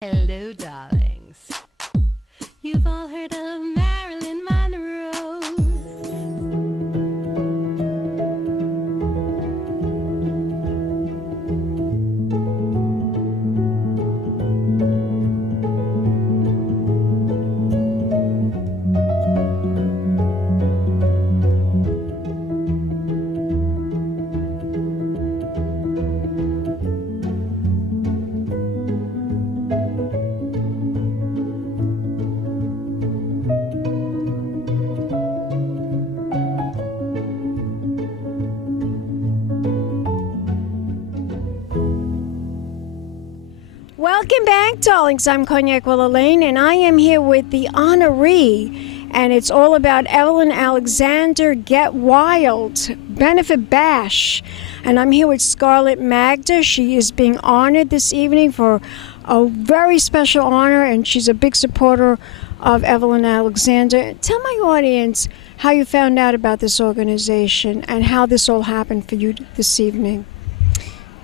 Hello, darlings. You've all heard of Marilyn Monroe. Welcome back, darlings. I'm Cognac Wellerlane, and I am here with the Honoree, and it's all about Evelyn Alexander Get Wild Benefit Bash. And I'm here with Scarlett Magda. She is being honored this evening for a very special honor, and she's a big supporter of Evelyn Alexander. Tell my audience how you found out about this organization and how this all happened for you this evening.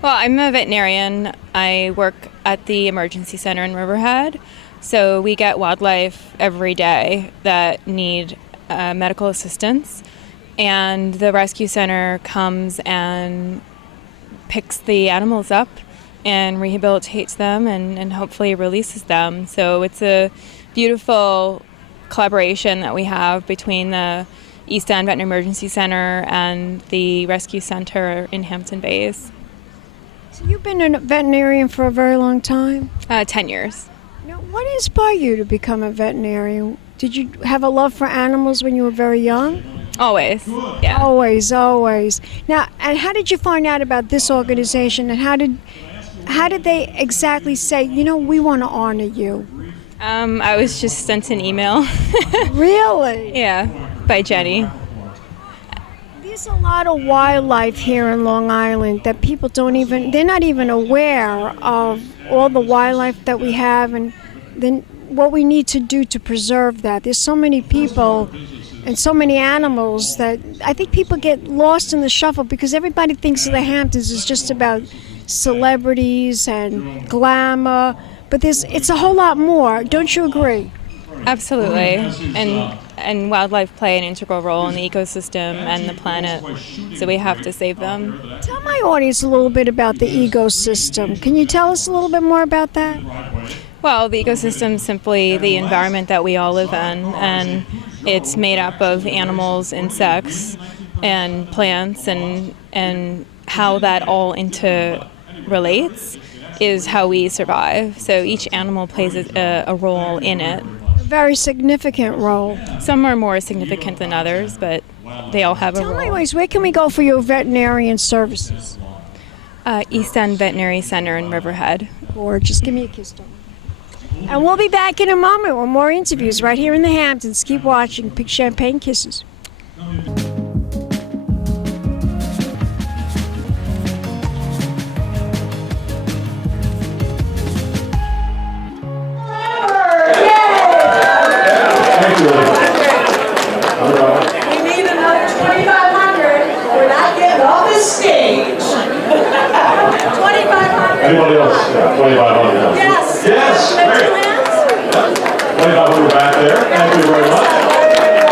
Well, I'm a veterinarian. I work at the emergency center in Riverhead. So we get wildlife every day that need medical assistance. And the rescue center comes and picks the animals up and rehabilitates them and hopefully releases them. So it's a beautiful collaboration that we have between the East End Veterinary Emergency Center and the rescue center in Hampton Bays. So you've been a veterinarian for a very long time? 10 years. Now, what inspired you to become a veterinarian? Did you have a love for animals when you were very young? Always, yeah. Always. Now, and how did you find out about this organization, and how did they exactly say, we want to honor you? I was just sent an email. Really? Yeah, by Jenny. There's a lot of wildlife here in Long Island that people they're not even aware of all the wildlife that we have and then what we need to do to preserve that. There's so many people and so many animals that I think people get lost in the shuffle because everybody thinks of the Hamptons is just about celebrities and glamour, but it's a whole lot more. Don't you agree? Absolutely. And wildlife play an integral role in the ecosystem and the planet, so we have to save them. Tell my audience a little bit about the ecosystem. Can you tell us a little bit more about that? Well, the ecosystem is simply the environment that we all live in, and it's made up of animals, insects, and plants, and how that all interrelates is how we survive. So each animal plays a role in it. Very significant role. Some are more significant than others, but they all have a role. Tell me, where can we go for your veterinarian services? East End Veterinary Center in Riverhead. Or just give me a kiss, darling. And we'll be back in a moment with more interviews right here in the Hamptons. Keep watching. Big champagne kisses. Anybody else? Yeah, 2,500. Yes. Yes. Great. Yeah. 2,500 back there. Thank you very much.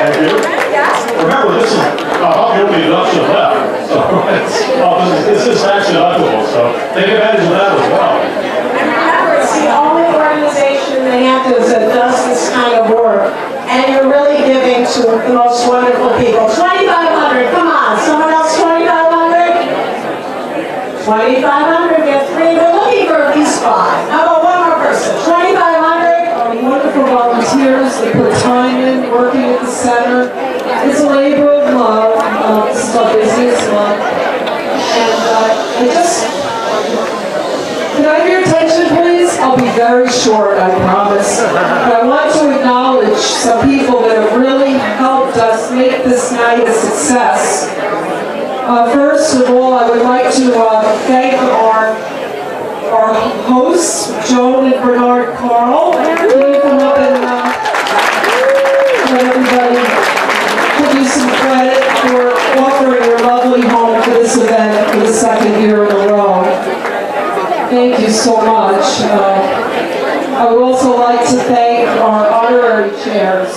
Thank you. Yes. Remember, this is how the deduction left. So this is tax deductible. So take advantage of that as well. And remember, it's the only organization in the Hamptons that does this kind of work. And you're really giving to the most wonderful people. 2,500. Come on. Someone else. 2,500. 2,500. Get three. We're looking for at least five. How about one more person? 2,500. Wonderful volunteers that put time in working at the center. It's a labor of love. This is my busiest month. And can I have your attention, please? I'll be very short, I promise. But I want to acknowledge some people that have really helped us make this night a success. First of all, I would like to thank our hosts, Joan and Bernard Carl. Can you come up and let everybody give you some credit for offering your lovely home for this event for the second year in a row. Thank you so much. I would also like to thank our honorary chairs.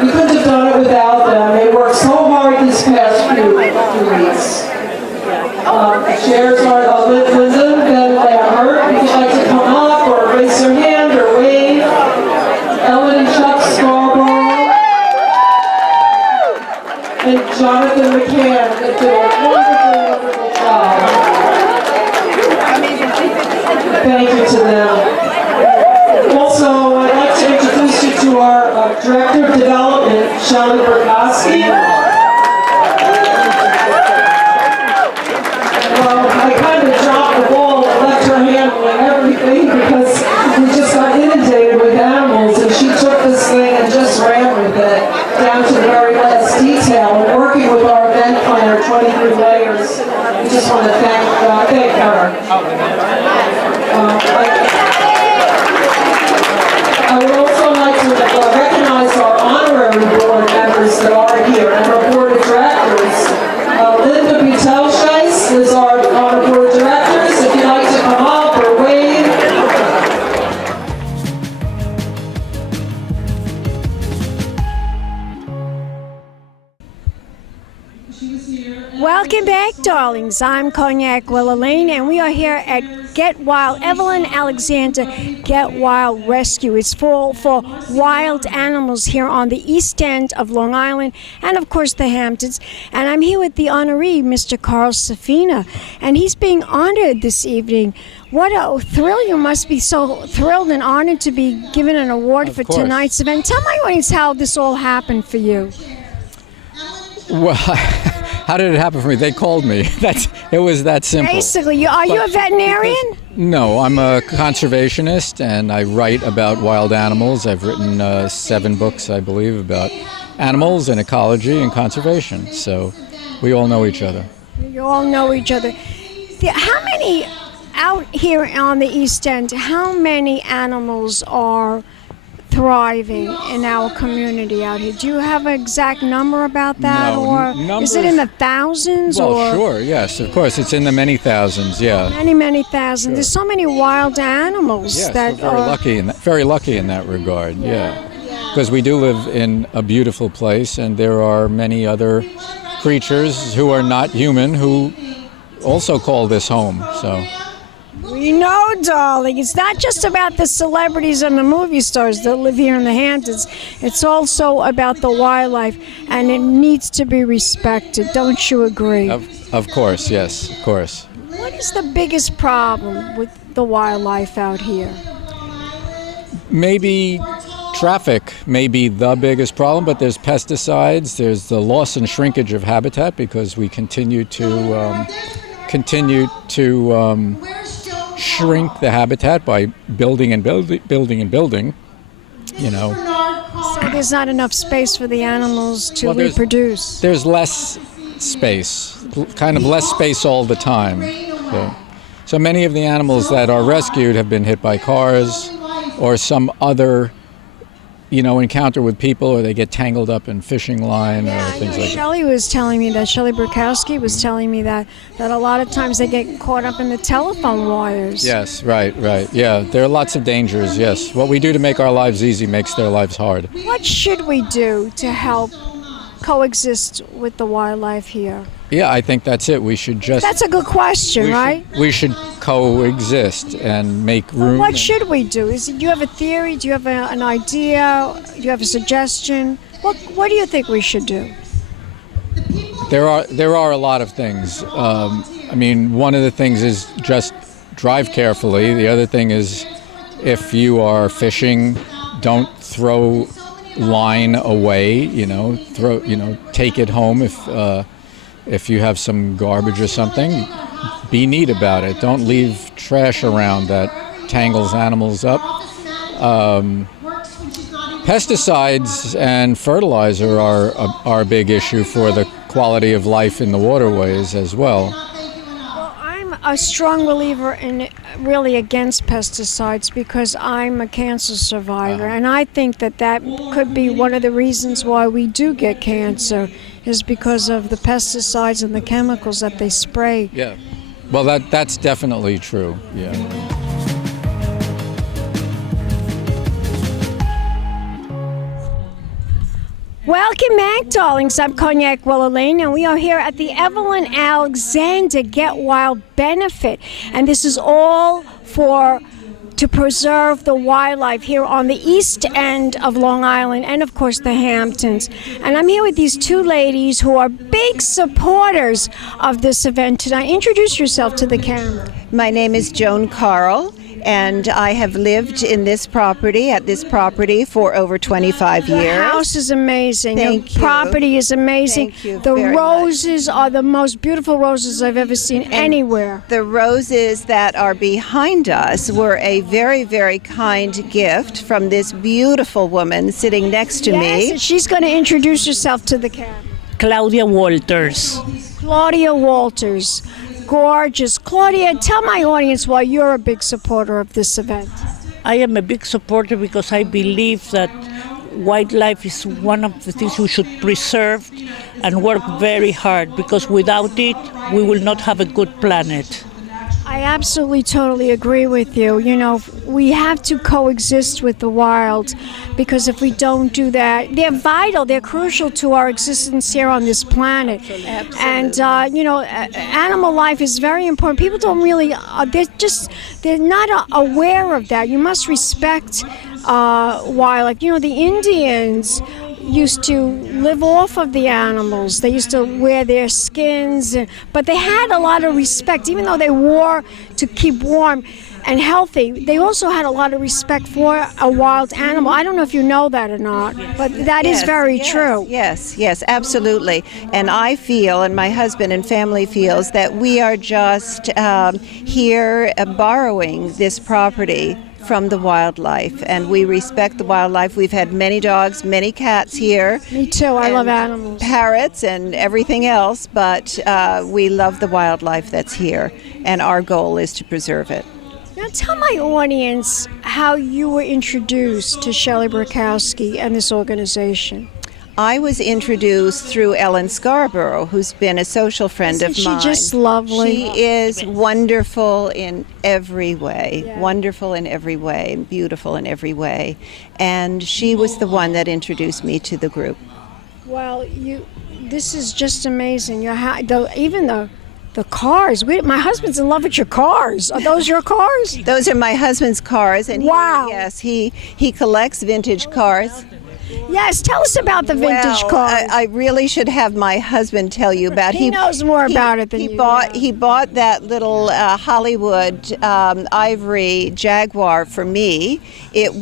We couldn't have done it without them. They worked so hard these past few weeks. The chairs are Linda and Lambert. If you'd like to come up or raise your hand or wave. Ellen and Chuck Scarborough. And Jonathan McCann that did a wonderful job. Thank you to them. Also, I'd like to introduce you to our Director of Development, Shelley Burkowski. Well, I kind of dropped the ball and left her handling everything because we just got inundated with animals, and she took this thing and just ran with it down to the very last detail. And working with our event planner, 23 layers, we just want to thank her. I would also like to recognize our honorary board members that are here and our board of directors. Linda Betelscheis is our board of directors. If you'd like to come up or wave. Welcome back, darlings. I'm Cognac Wellerlane, and we are here at Get Wild, Evelyn Alexander Get Wild Rescue. It's for wild animals here on the East End of Long Island and, of course, the Hamptons. And I'm here with the honoree, Mr. Carl Safina, and he's being honored this evening. What a thrill. You must be so thrilled and honored to be given an award for tonight's event. Tell my audience how this all happened for you. Well, how did it happen for me? They called me. It was that simple. Basically, are you a veterinarian? No, I'm a conservationist, and I write about wild animals. I've written 7 books, I believe, about animals and ecology and conservation. So we all know each other. You all know each other. How many, out here on the East End, how many animals are thriving in our community out here? Do you have an exact number about that? No, or numbers, is it in the thousands? Well, or? Sure, yes, of course. It's in the many thousands, yeah. Many thousands. Sure. There's so many wild animals that we're very lucky in that regard, yeah. Because we do live in a beautiful place, and there are many other creatures who are not human who also call this home, so. We know, darling. It's not just about the celebrities and the movie stars that live here in the Hamptons. It's also about the wildlife, and it needs to be respected. Don't you agree? Of course, yes, of course. What is the biggest problem with the wildlife out here? Maybe traffic may be the biggest problem, but there's pesticides, there's the loss and shrinkage of habitat because we continue to shrink the habitat by building and building, you know. So there's not enough space for the animals to reproduce. There's less space, kind of less space all the time. So many of the animals that are rescued have been hit by cars or some other, encounter with people, or they get tangled up in fishing line or things like that. Shelley was telling me that, Shelley Burkowski was telling me that a lot of times they get caught up in the telephone wires. Yes, right. Yeah, there are lots of dangers, yes. What we do to make our lives easy makes their lives hard. What should we do to help coexist with the wildlife here? Yeah, I think that's it. We should just... That's a good question, right? We should coexist and make room. What should we do? Do you have a theory? Do you have an idea? Do you have a suggestion? What do you think we should do? There are a lot of things. One of the things is just drive carefully. The other thing is, if you are fishing, don't throw line away. Take it home if you have some garbage or something. Be neat about it. Don't leave trash around that tangles animals up. Pesticides and fertilizer are a big issue for the quality of life in the waterways as well. Well, I'm a strong believer in really against pesticides because I'm a cancer survivor, and I think that could be one of the reasons why we do get cancer is because of the pesticides and the chemicals that they spray. Yeah. Well, that's definitely true, yeah. Welcome back, darlings. I'm Cognac Wellerlane, and we are here at the Evelyn Alexander Get Wild benefit. And this is all to preserve the wildlife here on the east end of Long Island and, of course, the Hamptons. And I'm here with these two ladies who are big supporters of this event tonight. Introduce yourself to the camera. My name is Joan Carl, and I have lived in this property, for over 25 years. The house is amazing. Thank the you. property is amazing. Thank you the very roses are the most beautiful roses I've ever seen anywhere. The roses that are behind us were a very, very kind gift from this beautiful woman sitting next to me. And she's going to introduce herself to the camera. Claudia Walters. Claudia Walters. Gorgeous. Claudia, tell my audience why you're a big supporter of this event. I am a big supporter because I believe that wildlife is one of the things we should preserve and work very hard, because without it, we will not have a good planet. I absolutely, totally agree with you. You know, we have to coexist with the wild, because if we don't do that, they're vital, they're crucial to our existence here on this planet. Absolutely. And, animal life is very important. People don't really, they're not aware of that. You must respect wildlife. You know, the Indians used to live off of the animals. They used to wear their skins, but they had a lot of respect. Even though they wore to keep warm and healthy, they also had a lot of respect for a wild animal. I don't know if you know that or not, but that is very true. Yes, absolutely. And I feel, and my husband and family feels, that we are just here borrowing this property from the wildlife, and we respect the wildlife. We've had many dogs, many cats here. Me too. I love animals. Parrots and everything else, but we love the wildlife that's here, and our goal is to preserve it. Now tell my audience how you were introduced to Shelley Burkowski and this organization. I was introduced through Ellen Scarborough, who's been a social friend of mine. Isn't she just lovely? She is wonderful in every way, wonderful in every way, and beautiful in every way. And she was the one that introduced me to the group. Well, this is just amazing. Even the cars. My husband's in love with your cars. Are those your cars? Those are my husband's cars, and wow. he collects vintage cars. Yes, tell us about the vintage cars. I really should have my husband tell you about. He knows more about it than you. He bought that little Hollywood ivory Jaguar for me. It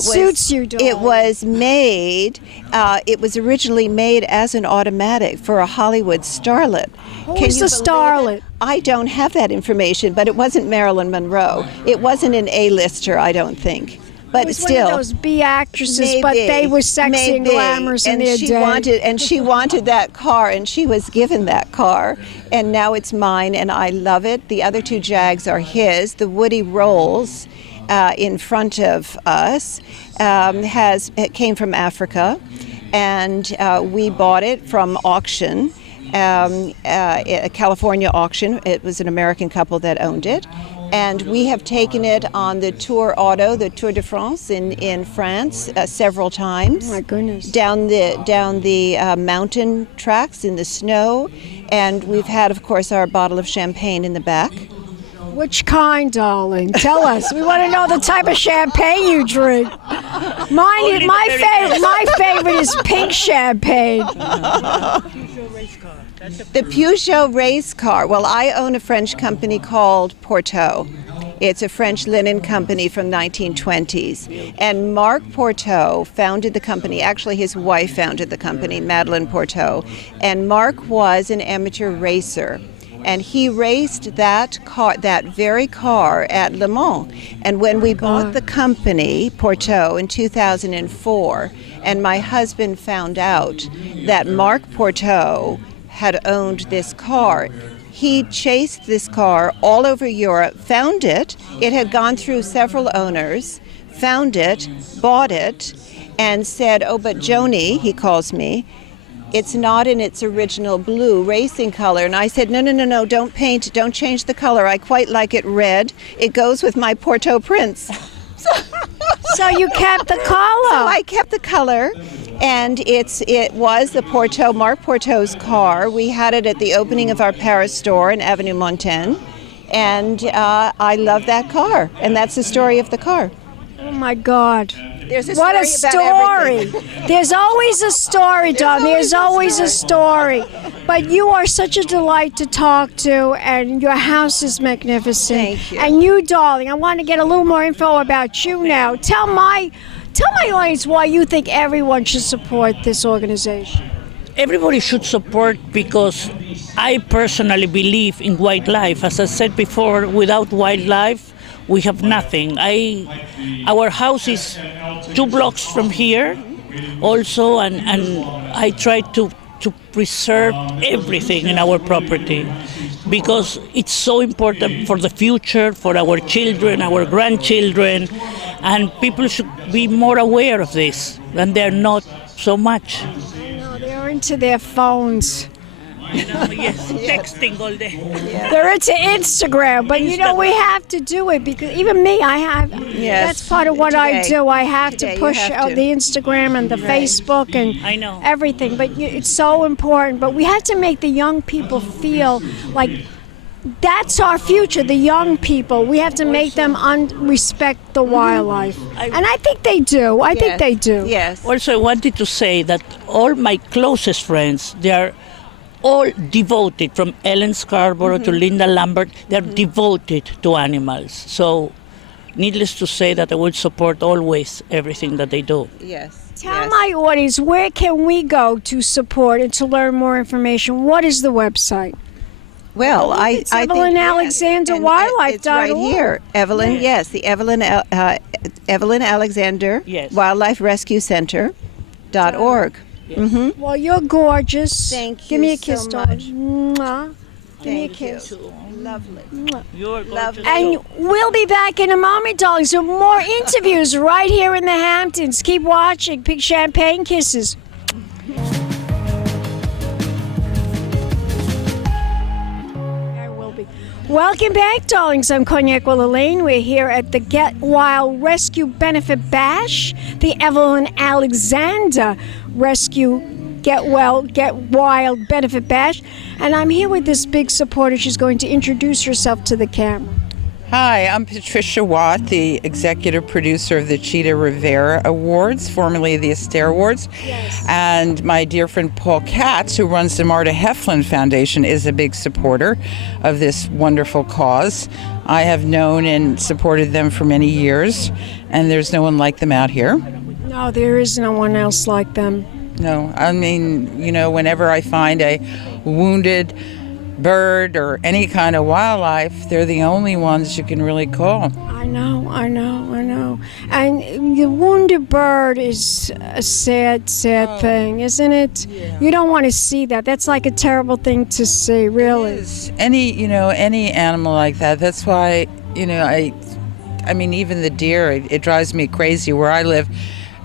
suits you, darling. It was made. It was originally made as an automatic for a Hollywood starlet. Who's the starlet? I don't have that information, but it wasn't Marilyn Monroe. It wasn't an A-lister, I don't think. But it was still, one of those B actresses, maybe, but they were sexy and glamorous in their day. She wanted that car, and she was given that car, and now it's mine, and I love it. The other two Jags are his. The Woody Rolls in front of us it came from Africa, and we bought it from auction. A California auction. It was an American couple that owned it, and we have taken it on the Tour de France in France several times. Oh my goodness! Down the mountain tracks in the snow, and we've had, of course, our bottle of champagne in the back. Which kind, darling? Tell us. We want to know the type of champagne you drink. My favorite is pink champagne. The Peugeot race car. Well, I own a French company called Porto. It's a French linen company from 1920s. And Marc Porto founded the company. Actually, his wife founded the company, Madeleine Porto. And Marc was an amateur racer. And he raced that very car at Le Mans. And when we bought the company, Porto, in 2004, and my husband found out that Marc Porto had owned this car, he chased this car all over Europe, found it. It had gone through several owners, found it, bought it, and said, "Oh, but Joni," he calls me, "it's not in its original blue racing color." And I said, no, don't paint, don't change the color. I quite like it red. It goes with my Porto prints. So you kept the color. So I kept the color, And it was the Mark Porteau's car. We had it at the opening of our Paris store in Avenue Montaigne. And I love that car. And that's the story of the car. Oh my God. There's a What a story about story. There's always a story, Don. There's always a story. But you are such a delight to talk to, and your house is magnificent. Thank you. And you, darling, I want to get a little more info about you now. Tell my audience why you think everyone should support this organization. Everybody should support because I personally believe in wildlife. As I said before, without wildlife, we have nothing. Our house is 2 blocks from here also, and I try to preserve everything in our property because it's so important for the future, for our children, our grandchildren, and people should be more aware of this than they're not so much. No, they're into their phones. Yes, texting all day. They're into Instagram, but you know, we have to do it because even me, that's part of what I do. I have to push out the Instagram and the Facebook and I know. everything, but it's so important. But we have to make the young people feel like that's our future, the young people. We have to make them respect the wildlife. And I think they do. I think they do. Yes. Also, I wanted to say that all my closest friends, they are all devoted, from Ellen Scarborough to Linda Lambert, they're devoted to animals. So, needless to say that I will support always everything that they do. Yes. Tell my audience, where can we go to support and to learn more information? What is the website? Well, It's Evelyn Alexander Wildlife. It's right here. Evelyn, yes, the Evelyn Alexander Wildlife Rescue Center.org. Yes. Well, you're gorgeous. Thank you. Give me a kiss, so darling. much. Mwah. Give me a Thank kiss. you. Lovely. Mwah. You're Lovely. And we'll be back in a moment, darling. So more interviews right here in the Hamptons. Keep watching. Big champagne kisses. Welcome back, darlings. I'm Cognac Wellerlane. We're here at the Get Wild Rescue Benefit Bash, the Evelyn Alexander Rescue Get Wild Benefit Bash. And I'm here with this big supporter. She's going to introduce herself to the camera. Hi, I'm Patricia Watt, the executive producer of the Chita Rivera Awards, formerly the Astaire Awards. Yes. And my dear friend Paul Katz, who runs the Marta Heflin Foundation, is a big supporter of this wonderful cause. I have known and supported them for many years, and there's no one like them out here. No, there is no one else like them. No, I mean, you know, whenever I find a wounded bird or any kind of wildlife, they're the only ones you can really call. I know. And the wounded bird is a sad thing, isn't it? Yeah. You don't want to see that. That's like a terrible thing to see, really. It is. Any animal like that. That's why, I mean, even the deer, it drives me crazy. Where I live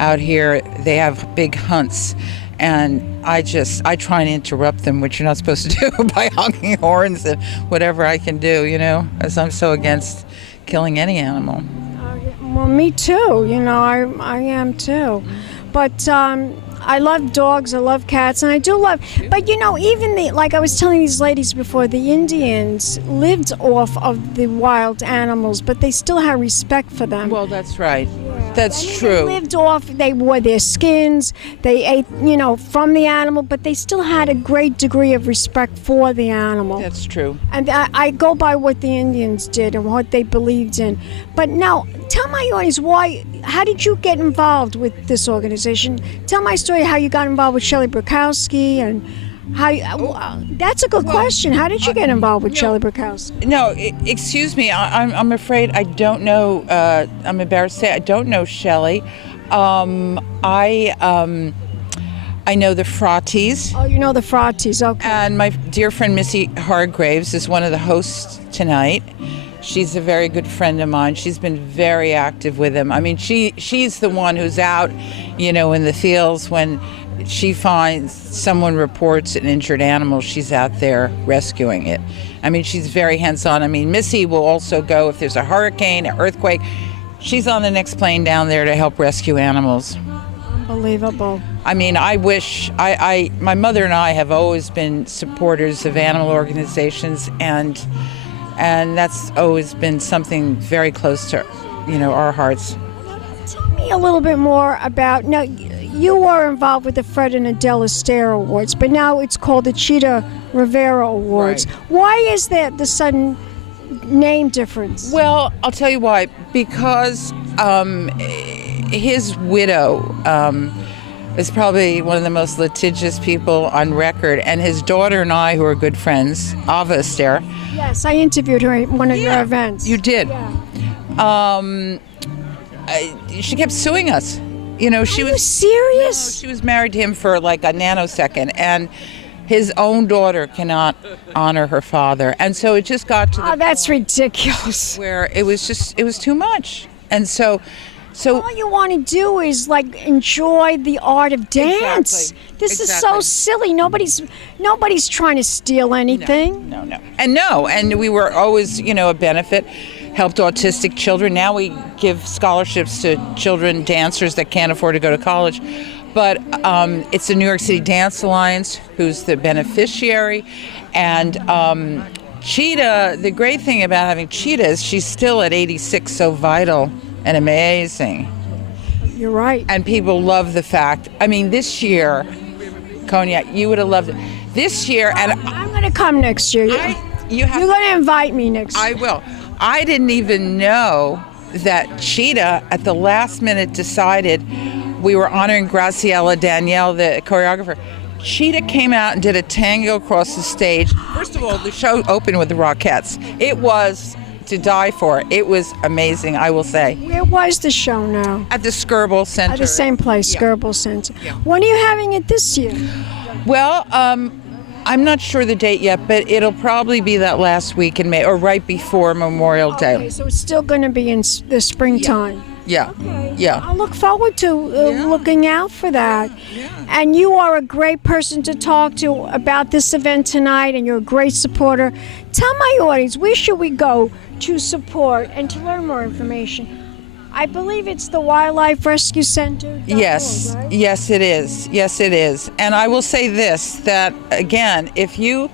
out here, they have big hunts. And I try and interrupt them, which you're not supposed to do, by honking horns and whatever I can do, as I'm so against killing any animal. Well, me too. I am too. But I love dogs, I love cats, and I do love... But, even like I was telling these ladies before, the Indians lived off of the wild animals, but they still had respect for them. Well, that's right. That's true. They lived off, they wore their skins, they ate, from the animal, but they still had a great degree of respect for the animal. That's true. And I go by what the Indians did and what they believed in. But now, tell my audience how did you get involved with this organization? Tell my story how you got involved with Shelley Brukowski and how that's a good question. How did you get involved with Shelley Brukowski? No, excuse me. I'm afraid I don't know. I'm embarrassed to say I don't know Shelley. I know the Fratis. Oh, you know the Fratis, okay. And my dear friend Missy Hargraves is one of the hosts tonight. She's a very good friend of mine. She's been very active with him. I mean, she's the one who's out, in the fields when she finds someone reports an injured animal. She's out there rescuing it. I mean, she's very hands-on. I mean, Missy will also go if there's a hurricane, an earthquake. She's on the next plane down there to help rescue animals. Unbelievable. I mean, I wish, my mother and I have always been supporters of animal organizations, and that's always been something very close to, our hearts. Tell me a little bit more about, now, you are involved with the Fred and Adele Astaire Awards, but now it's called the Chita Rivera Awards. Right. Why is that the sudden name difference? Well, I'll tell you why. Because his widow is probably one of the most litigious people on record, and his daughter and I, who are good friends, Ava Astaire. Yes, I interviewed her at one of your events. You did. Yeah. She kept suing us. She was serious. No, she was married to him for like a nanosecond, and his own daughter cannot honor her father, and so it just got to the that's ridiculous. Where it was too much, and so all you want to do is like enjoy the art of dance. Exactly. This is so silly. Nobody's trying to steal anything. No. And we were always, a benefit. Helped autistic children. Now we give scholarships to children, dancers that can't afford to go to college. But it's the New York City Dance Alliance who's the beneficiary. And Chita, the great thing about having Chita is she's still at 86 so vital and amazing. You're right. And people love the fact. I mean, this year, Cognac, you would have loved it. This year, and I'm going to come next year. You're going to invite me next year. I will. I didn't even know that Chita, at the last minute, decided we were honoring Graciela Danielle, the choreographer. Chita came out and did a tango across the stage. First of all, the show opened with the Rockettes. It was to die for. It was amazing, I will say. Where was the show now? At the Skirball Center. At the same place, Skirball Center. Yeah. When are you having it this year? Well, I'm not sure the date yet, but it'll probably be that last week in May, or right before Memorial Day. Okay, so it's still going to be in the springtime. Yeah. Okay. Yeah. I look forward to looking out for that. Yeah. And you are a great person to talk to about this event tonight, and you're a great supporter. Tell my audience, where should we go to support and to learn more information? I believe it's the Wildlife Rescue Center. Yes, right? Yes, it is. Yes, it is. And I will say this: that again, if you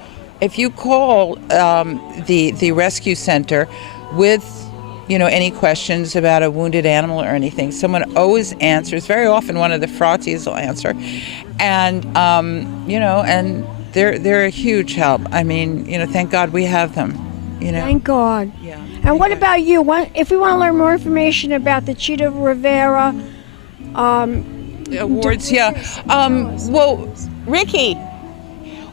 call the rescue center with any questions about a wounded animal or anything, someone always answers. Very often, one of the frauties will answer, and and they're a huge help. I mean, thank God we have them. Thank God. Yeah. And what about you? If we want to learn more information about the Chita Rivera awards, well, Ricky,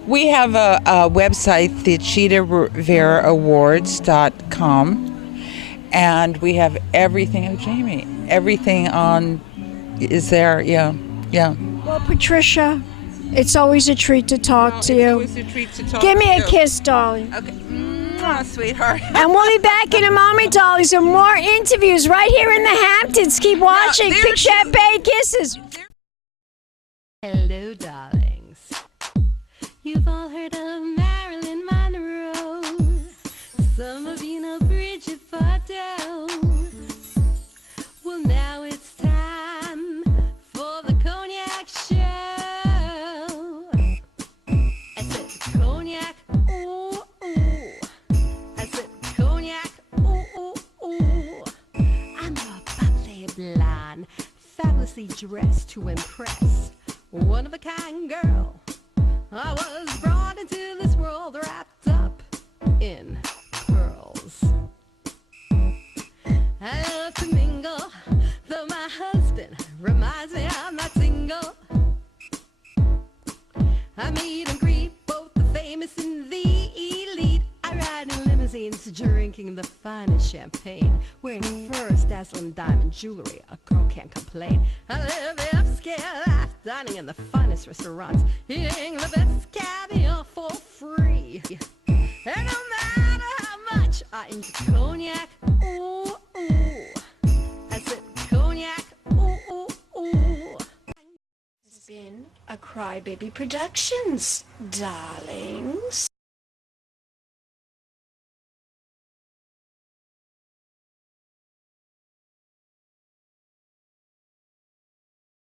we have a website, the ChitaRiveraAwards.com, and we have everything. Oh, Jamie, everything is there. Yeah. Well, Patricia, it's always a treat to talk to you. It's always a treat to talk. Give me to a you. kiss, darling. Okay. Sweetheart. And we'll be back in a moment, darlings, with more interviews right here in the Hamptons. Keep watching. Big champagne kisses. Hello, darlings. You've all heard of Marilyn Monroe. Some of you know Bridget Bardot. Well, now it's time for the Cognac show. I said Cognac. Ooh, ooh. I said Cognac, ooh, ooh, ooh. I'm a bubbly blonde, fabulously dressed to impress. One of a kind girl. I was brought into this world wrapped up in pearls. I love to mingle, though my husband reminds me I'm not single. I meet and greet both the famous and the elite. I ride in limousines, drinking the finest champagne, wearing furs, dazzling diamond jewelry. A girl can't complain. I live the upscale life, dining in the finest restaurants, eating the best caviar for free. And no matter how much I enjoy cognac, ooh, ooh. I said cognac, ooh, ooh, ooh. It's been a Crybaby Productions, darlings.